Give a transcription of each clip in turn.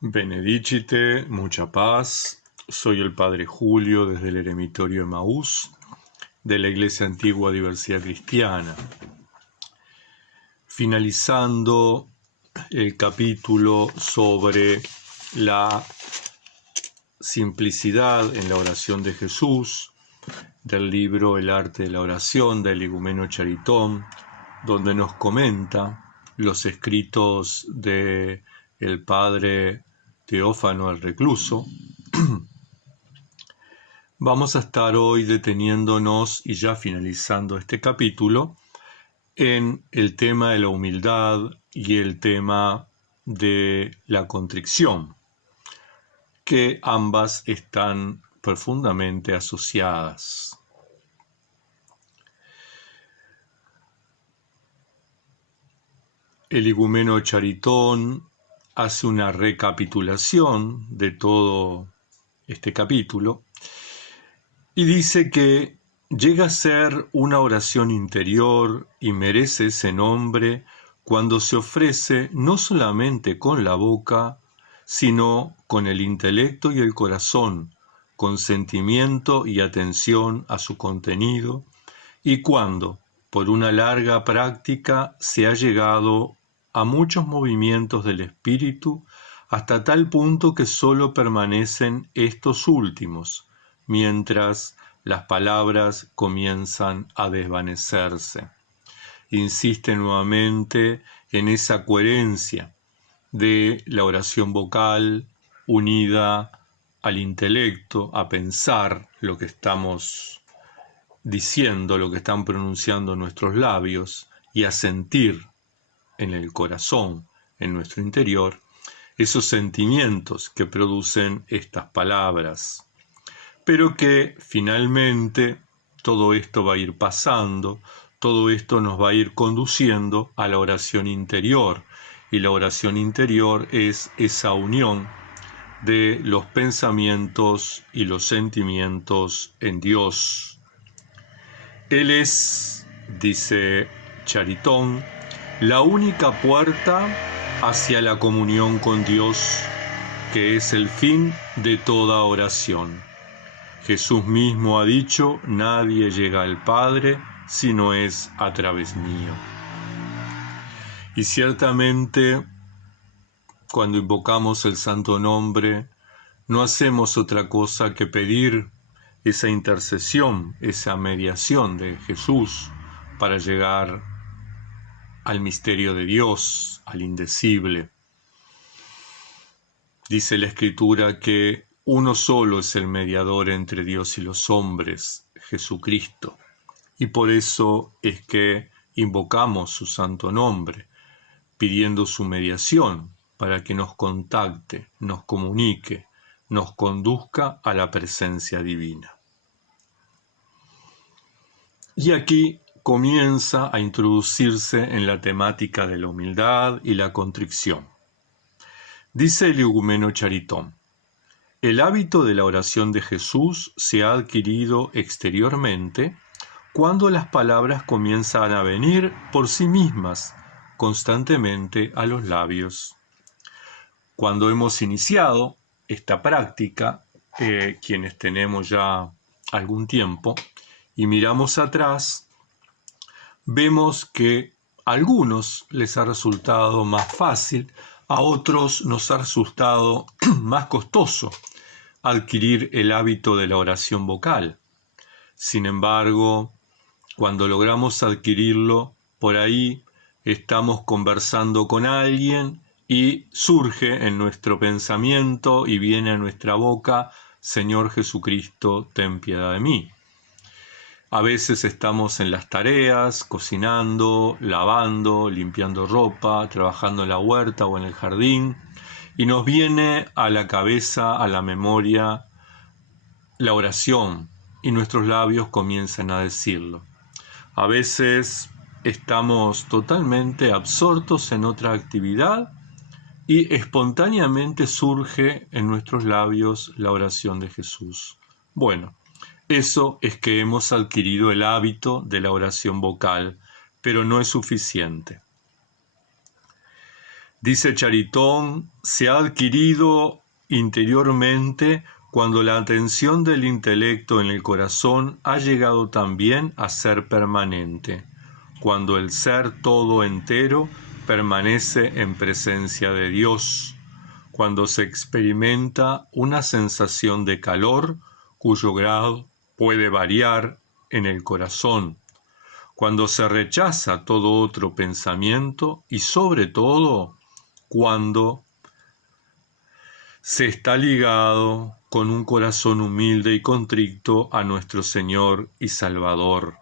Benedicite, mucha paz. Soy el Padre Julio desde el Eremitorio Emaús de la Iglesia Antigua Diversidad Cristiana. Finalizando el capítulo sobre la simplicidad en la oración de Jesús, del libro El arte de la oración del Igumeno Charitón, donde nos comenta los escritos de el Padre Teófano el Recluso. Vamos a estar hoy deteniéndonos y ya finalizando este capítulo en el tema de la humildad y el tema de la contrición, que ambas están profundamente asociadas. El Igumeno Charitón hace una recapitulación de todo este capítulo y dice que llega a ser una oración interior y merece ese nombre cuando se ofrece no solamente con la boca, sino con el intelecto y el corazón, con sentimiento y atención a su contenido, y cuando, por una larga práctica, se ha llegado a muchos movimientos del espíritu hasta tal punto que sólo permanecen estos últimos, mientras las palabras comienzan a desvanecerse. Insiste nuevamente en esa coherencia de la oración vocal unida al intelecto, a pensar lo que estamos diciendo, lo que están pronunciando nuestros labios, y a sentir en el corazón, en nuestro interior, esos sentimientos que producen estas palabras. Pero que finalmente todo esto va a ir pasando, todo esto nos va a ir conduciendo a la oración interior, y la oración interior es esa unión de los pensamientos y los sentimientos en Dios. Él es, dice Charitón, la única puerta hacia la comunión con Dios, que es el fin de toda oración. Jesús mismo ha dicho: nadie llega al Padre si no es a través mío. Y ciertamente, cuando invocamos el santo nombre, no hacemos otra cosa que pedir esa intercesión, esa mediación de Jesús para llegar al misterio de Dios, al indecible. Dice la Escritura que uno solo es el mediador entre Dios y los hombres, Jesucristo, y por eso es que invocamos su santo nombre, pidiendo su mediación para que nos contacte, nos comunique, nos conduzca a la presencia divina. Y aquí comienza a introducirse en la temática de la humildad y la contrición. Dice el Igumeno Charitón: el hábito de la oración de Jesús se ha adquirido exteriormente cuando las palabras comienzan a venir por sí mismas constantemente a los labios. Cuando hemos iniciado esta práctica, quienes tenemos ya algún tiempo, y miramos atrás, vemos que a algunos les ha resultado más fácil, a otros nos ha resultado más costoso adquirir el hábito de la oración vocal. Sin embargo, cuando logramos adquirirlo, por ahí estamos conversando con alguien y surge en nuestro pensamiento y viene a nuestra boca: Señor Jesucristo, ten piedad de mí. A veces estamos en las tareas, cocinando, lavando, limpiando ropa, trabajando en la huerta o en el jardín, y nos viene a la cabeza, a la memoria, la oración, y nuestros labios comienzan a decirlo. A veces estamos totalmente absortos en otra actividad y espontáneamente surge en nuestros labios la oración de Jesús. Bueno, eso es que hemos adquirido el hábito de la oración vocal, pero no es suficiente. Dice Charitón, se ha adquirido interiormente cuando la atención del intelecto en el corazón ha llegado también a ser permanente, cuando el ser todo entero permanece en presencia de Dios, cuando se experimenta una sensación de calor cuyo grado puede variar en el corazón, cuando se rechaza todo otro pensamiento y sobre todo cuando se está ligado con un corazón humilde y contrito a nuestro Señor y Salvador.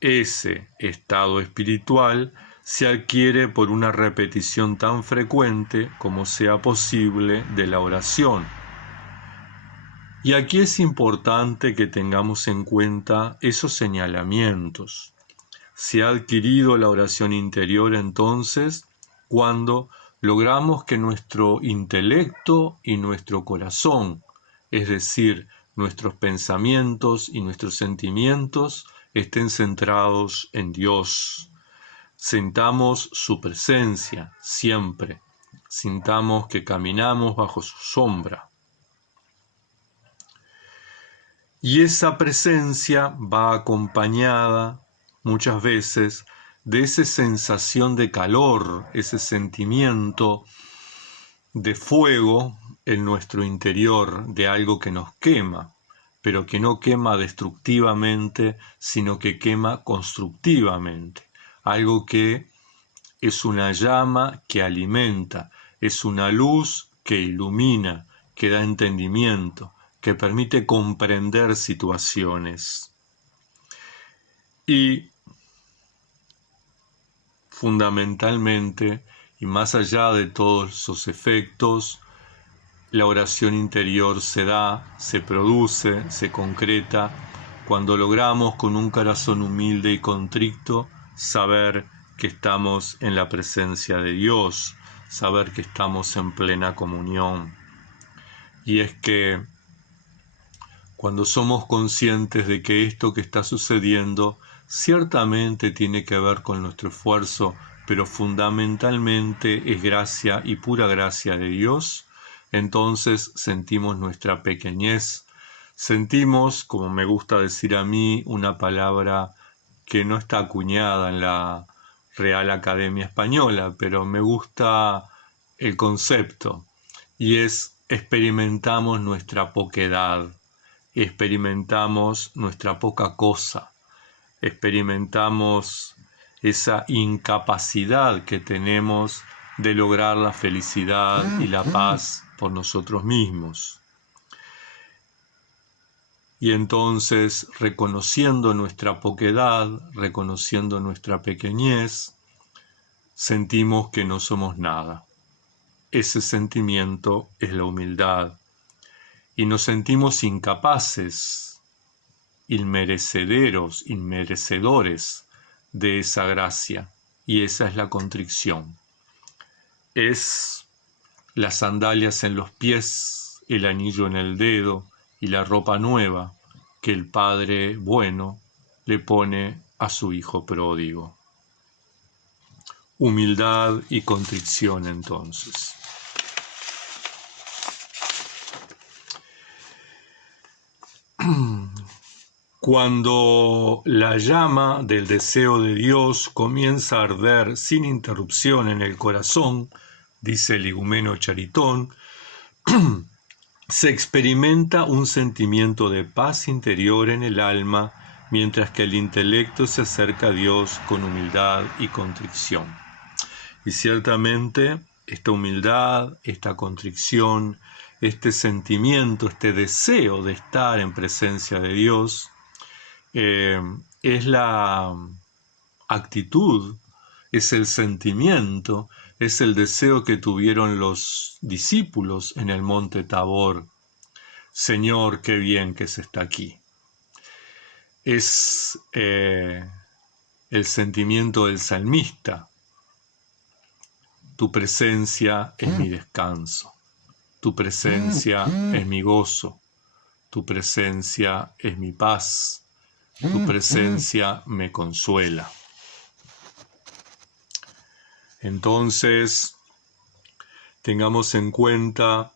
Ese estado espiritual se adquiere por una repetición tan frecuente como sea posible de la oración. Y aquí es importante que tengamos en cuenta esos señalamientos. Se ha adquirido la oración interior entonces cuando logramos que nuestro intelecto y nuestro corazón, es decir, nuestros pensamientos y nuestros sentimientos, estén centrados en Dios. Sintamos su presencia siempre, sintamos que caminamos bajo su sombra. Y esa presencia va acompañada muchas veces de esa sensación de calor, ese sentimiento de fuego en nuestro interior, de algo que nos quema, pero que no quema destructivamente, sino que quema constructivamente. Algo que es una llama que alimenta, es una luz que ilumina, que da entendimiento, que permite comprender situaciones. Y fundamentalmente, y más allá de todos esos efectos, la oración interior se da, se produce, se concreta, cuando logramos con un corazón humilde y contrito saber que estamos en la presencia de Dios, saber que estamos en plena comunión. Y es que cuando somos conscientes de que esto que está sucediendo ciertamente tiene que ver con nuestro esfuerzo, pero fundamentalmente es gracia y pura gracia de Dios, entonces sentimos nuestra pequeñez, sentimos, como me gusta decir a mí, una palabra que no está acuñada en la Real Academia Española, pero me gusta el concepto, y es experimentamos nuestra poquedad. Experimentamos nuestra poca cosa, experimentamos esa incapacidad que tenemos de lograr la felicidad y la paz por nosotros mismos. Y entonces, reconociendo nuestra poquedad, reconociendo nuestra pequeñez, sentimos que no somos nada. Ese sentimiento es la humildad. Y nos sentimos incapaces, inmerecedores de esa gracia, y esa es la contrición. Es las sandalias en los pies, el anillo en el dedo y la ropa nueva que el Padre bueno le pone a su Hijo pródigo. Humildad y contrición entonces. Cuando la llama del deseo de Dios comienza a arder sin interrupción en el corazón, dice el igumeno Charitón, se experimenta un sentimiento de paz interior en el alma, mientras que el intelecto se acerca a Dios con humildad y contrición. Y ciertamente esta humildad, esta contrición, este sentimiento, este deseo de estar en presencia de Dios, es la actitud, es el sentimiento, es el deseo que tuvieron los discípulos en el monte Tabor. Señor, qué bien que se está aquí. Es el sentimiento del salmista. Tu presencia es mi descanso. Tu presencia es mi gozo. Tu presencia es mi paz. Tu presencia me consuela. Entonces, tengamos en cuenta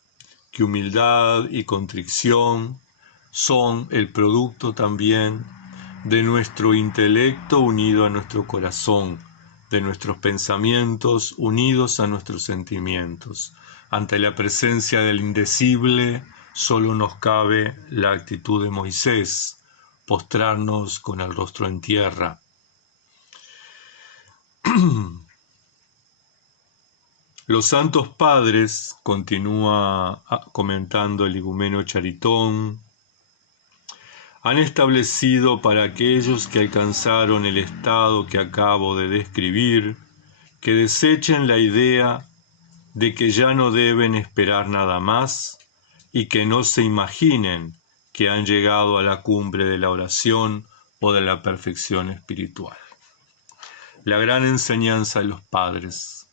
que humildad y contrición son el producto también de nuestro intelecto unido a nuestro corazón, de nuestros pensamientos unidos a nuestros sentimientos. Ante la presencia del indecible, solo nos cabe la actitud de Moisés, postrarnos con el rostro en tierra. Los santos padres, continúa comentando el igumeno Charitón, han establecido para aquellos que alcanzaron el estado que acabo de describir, que desechen la idea de que ya no deben esperar nada más y que no se imaginen que han llegado a la cumbre de la oración o de la perfección espiritual. La gran enseñanza de los padres.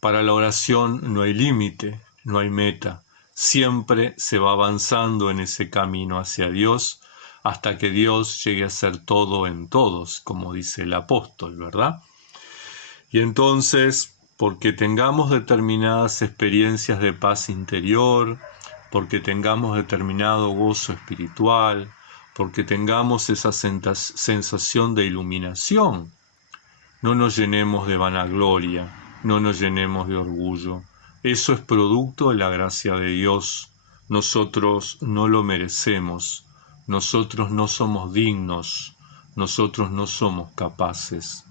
Para la oración no hay límite, no hay meta. Siempre se va avanzando en ese camino hacia Dios hasta que Dios llegue a ser todo en todos, como dice el apóstol, ¿verdad? Y entonces, porque tengamos determinadas experiencias de paz interior, porque tengamos determinado gozo espiritual, porque tengamos esa sensación de iluminación, no nos llenemos de vanagloria, no nos llenemos de orgullo. Eso es producto de la gracia de Dios. Nosotros no lo merecemos. Nosotros no somos dignos. Nosotros no somos capaces.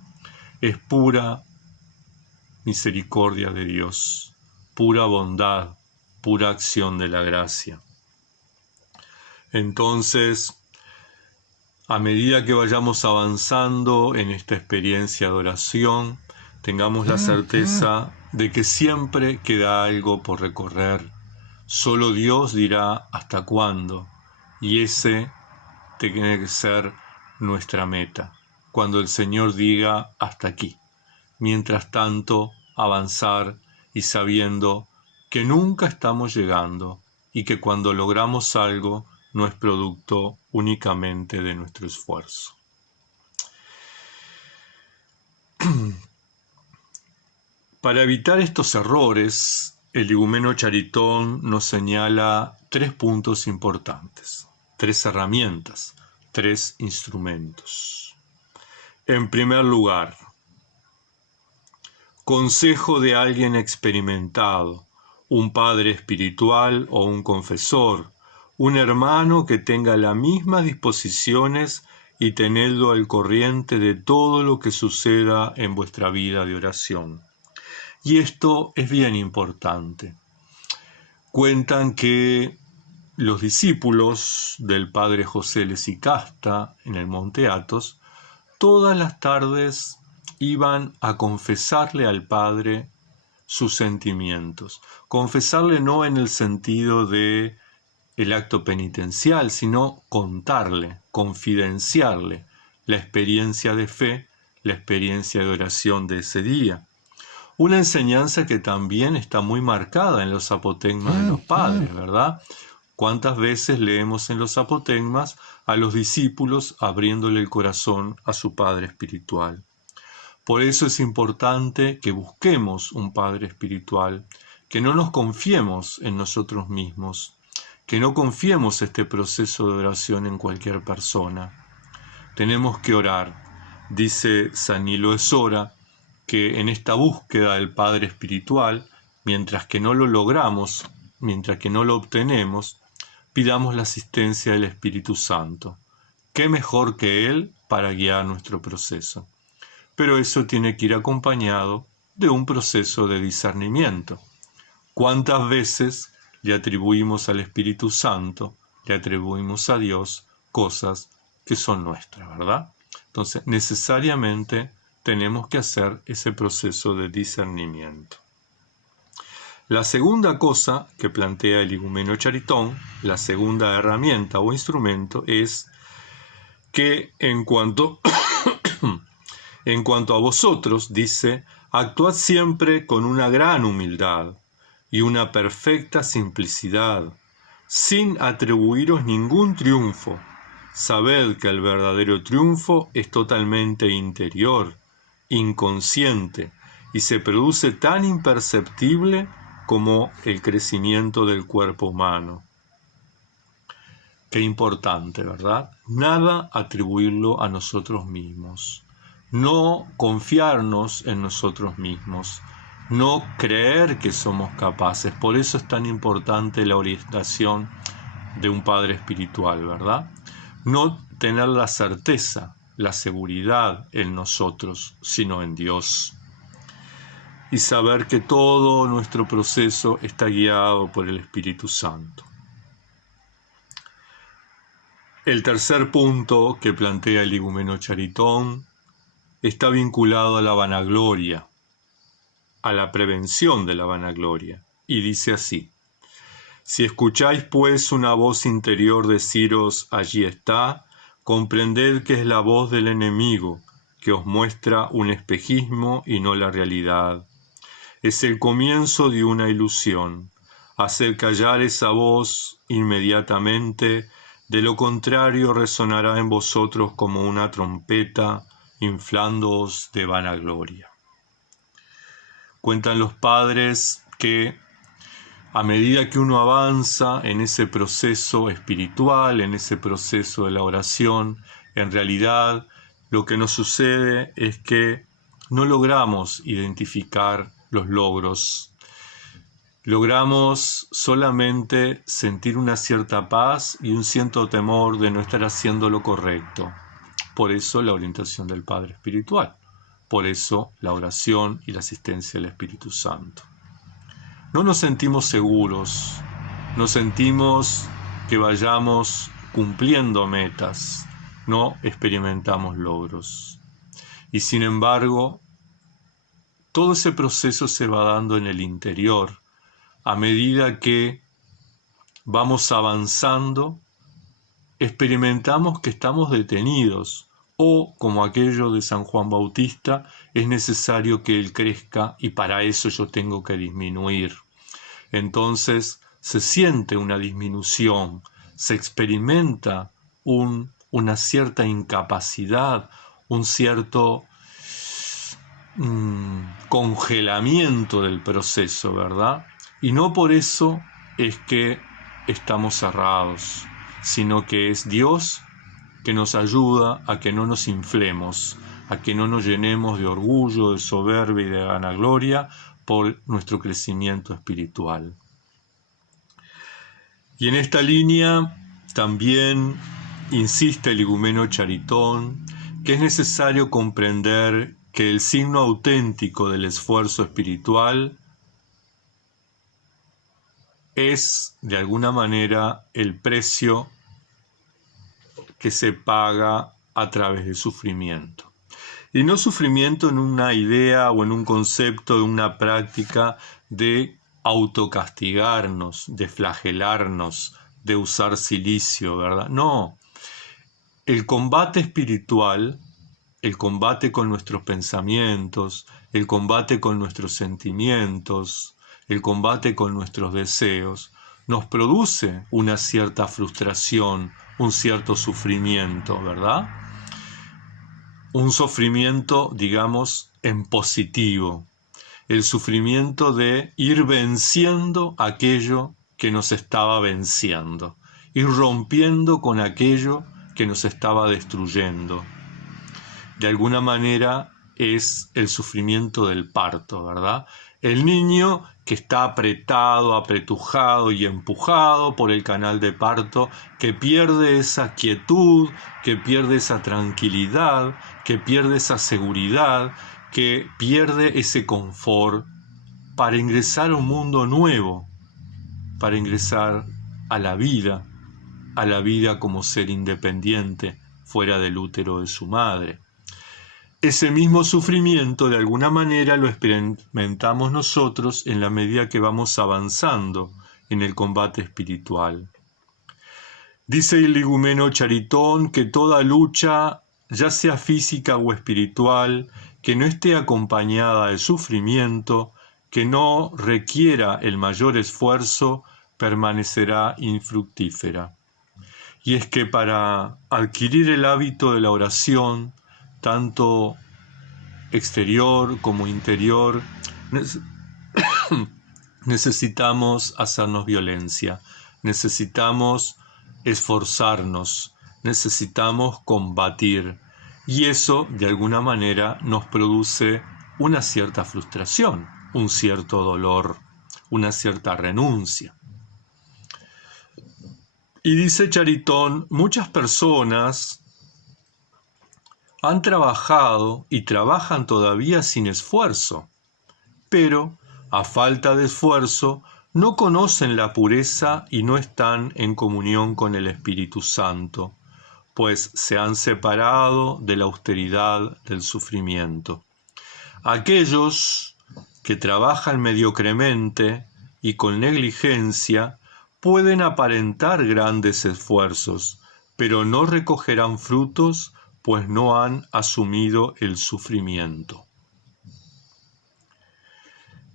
Es pura misericordia de Dios, pura bondad, pura acción de la gracia. Entonces, a medida que vayamos avanzando en esta experiencia de oración, tengamos la certeza de que siempre queda algo por recorrer. Solo Dios dirá hasta cuándo, y ese tiene que ser nuestra meta, cuando el Señor diga hasta aquí. Mientras tanto, avanzar y sabiendo que nunca estamos llegando y que cuando logramos algo no es producto únicamente de nuestro esfuerzo. Para evitar estos errores, el igumeno Charitón nos señala 3 puntos importantes, 3 herramientas, 3 instrumentos. En primer lugar, consejo de alguien experimentado, un padre espiritual o un confesor, un hermano que tenga las mismas disposiciones y tenedlo al corriente de todo lo que suceda en vuestra vida de oración. Y esto es bien importante. Cuentan que los discípulos del padre José Lesicasta en el Monte Athos, todas las tardes iban a confesarle al Padre sus sentimientos. Confesarle no en el sentido de el acto penitencial, sino contarle, confidenciarle la experiencia de fe, la experiencia de oración de ese día. Una enseñanza que también está muy marcada en los apotegmas de los padres, ¿verdad? ¿Cuántas veces leemos en los apotegmas a los discípulos abriéndole el corazón a su Padre espiritual? Por eso es importante que busquemos un Padre espiritual, que no nos confiemos en nosotros mismos, que no confiemos este proceso de oración en cualquier persona. Tenemos que orar. Dice San Nilo de Sora que en esta búsqueda del Padre espiritual, mientras que no lo logramos, mientras que no lo obtenemos, pidamos la asistencia del Espíritu Santo. ¿Qué mejor que Él para guiar nuestro proceso? Pero eso tiene que ir acompañado de un proceso de discernimiento. ¿Cuántas veces le atribuimos al Espíritu Santo, le atribuimos a Dios cosas que son nuestras, ¿verdad? Entonces, necesariamente tenemos que hacer ese proceso de discernimiento. La segunda cosa que plantea el igumeno Charitón, la segunda herramienta o instrumento, es que en cuanto a vosotros, dice, actuad siempre con una gran humildad y una perfecta simplicidad, sin atribuiros ningún triunfo. Sabed que el verdadero triunfo es totalmente interior, inconsciente, y se produce tan imperceptible como el crecimiento del cuerpo humano. Qué importante, ¿verdad? Nada atribuirlo a nosotros mismos, no confiarnos en nosotros mismos, no creer que somos capaces. Por eso es tan importante la orientación de un padre espiritual, ¿verdad? No tener la certeza, la seguridad en nosotros, sino en Dios. Y saber que todo nuestro proceso está guiado por el Espíritu Santo. El tercer punto que plantea el igumeno Charitón está vinculado a la vanagloria, a la prevención de la vanagloria, y dice así: si escucháis pues una voz interior deciros allí está, comprended que es la voz del enemigo, que os muestra un espejismo y no la realidad. Es el comienzo de una ilusión. Haced callar esa voz inmediatamente, de lo contrario resonará en vosotros como una trompeta, inflándoos de vanagloria. Cuentan los padres que a medida que uno avanza en ese proceso espiritual, en ese proceso de la oración, en realidad lo que nos sucede es que no logramos identificar los logros. Logramos solamente sentir una cierta paz y un cierto temor de no estar haciendo lo correcto. Por eso la orientación del Padre Espiritual. Por eso la oración y la asistencia del Espíritu Santo. No nos sentimos seguros, no sentimos que vayamos cumpliendo metas, no experimentamos logros. Y sin embargo, todo ese proceso se va dando en el interior, a medida que vamos avanzando, experimentamos que estamos detenidos, o, como aquello de San Juan Bautista, es necesario que Él crezca y para eso yo tengo que disminuir. Entonces se siente una disminución, se experimenta una cierta incapacidad, un cierto congelamiento del proceso, ¿verdad? Y no por eso es que estamos cerrados, sino que es Dios que nos ayuda a que no nos inflemos, a que no nos llenemos de orgullo, de soberbia y de vanagloria por nuestro crecimiento espiritual. Y en esta línea también insiste el igumeno Charitón que es necesario comprender que el signo auténtico del esfuerzo espiritual es, de alguna manera, el precio que se paga a través del sufrimiento. Y no sufrimiento en una idea o en un concepto de una práctica de autocastigarnos, de flagelarnos, de usar cilicio, ¿verdad? No. El combate espiritual, el combate con nuestros pensamientos, el combate con nuestros sentimientos, el combate con nuestros deseos, nos produce una cierta frustración, un cierto sufrimiento, ¿verdad? Un sufrimiento, digamos, en positivo. El sufrimiento de ir venciendo aquello que nos estaba venciendo, ir rompiendo con aquello que nos estaba destruyendo. De alguna manera es el sufrimiento del parto, ¿verdad? El niño que está apretado, apretujado y empujado por el canal de parto, que pierde esa quietud, que pierde esa tranquilidad, que pierde esa seguridad, que pierde ese confort para ingresar a un mundo nuevo, para ingresar a la vida como ser independiente fuera del útero de su madre. Ese mismo sufrimiento de alguna manera lo experimentamos nosotros en la medida que vamos avanzando en el combate espiritual. Dice el igumeno Charitón que toda lucha, ya sea física o espiritual, que no esté acompañada de sufrimiento, que no requiera el mayor esfuerzo, permanecerá infructífera. Y es que para adquirir el hábito de la oración, tanto exterior como interior, necesitamos hacernos violencia, necesitamos esforzarnos, necesitamos combatir. Y eso, de alguna manera, nos produce una cierta frustración, un cierto dolor, una cierta renuncia. Y dice Charitón, muchas personas han trabajado y trabajan todavía sin esfuerzo, pero a falta de esfuerzo no conocen la pureza y no están en comunión con el Espíritu Santo, pues se han separado de la austeridad del sufrimiento. Aquellos que trabajan mediocremente y con negligencia pueden aparentar grandes esfuerzos, pero no recogerán frutos, pues no han asumido el sufrimiento.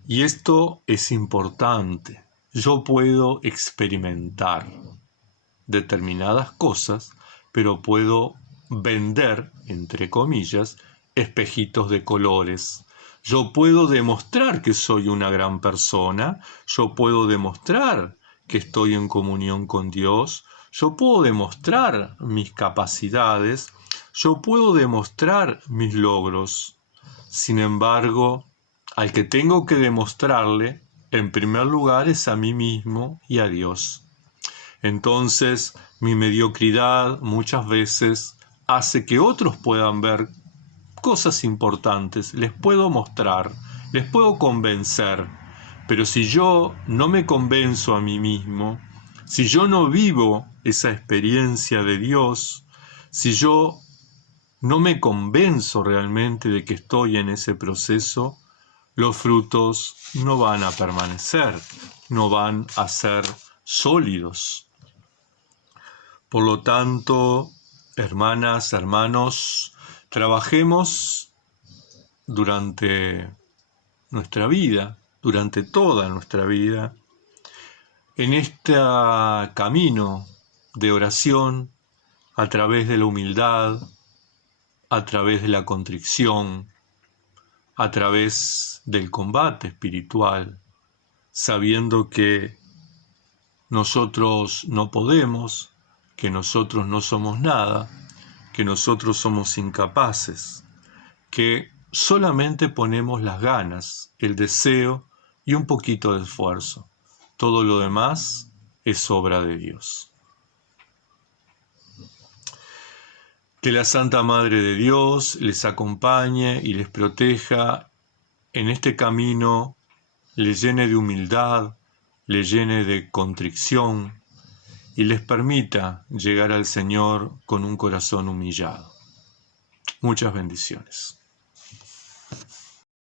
Y esto es importante. Yo puedo experimentar determinadas cosas, pero puedo vender, entre comillas, espejitos de colores. Yo puedo demostrar que soy una gran persona, yo puedo demostrar que estoy en comunión con Dios, yo puedo demostrar mis capacidades, yo puedo demostrar mis logros. Sin embargo, al que tengo que demostrarle, en primer lugar, es a mí mismo y a Dios. Entonces, mi mediocridad muchas veces hace que otros puedan ver cosas importantes, les puedo mostrar, les puedo convencer, pero si yo no me convenzo a mí mismo, si yo no vivo esa experiencia de Dios, si yo no me convenzo realmente de que estoy en ese proceso, los frutos no van a permanecer, no van a ser sólidos. Por lo tanto, hermanas, hermanos, trabajemos durante nuestra vida, durante toda nuestra vida, en este camino de oración a través de la humildad, a través de la contrición, a través del combate espiritual, sabiendo que nosotros no podemos, que nosotros no somos nada, que nosotros somos incapaces, que solamente ponemos las ganas, el deseo y un poquito de esfuerzo. Todo lo demás es obra de Dios. Que la Santa Madre de Dios les acompañe y les proteja en este camino, les llene de humildad, les llene de contrición y les permita llegar al Señor con un corazón humillado. Muchas bendiciones.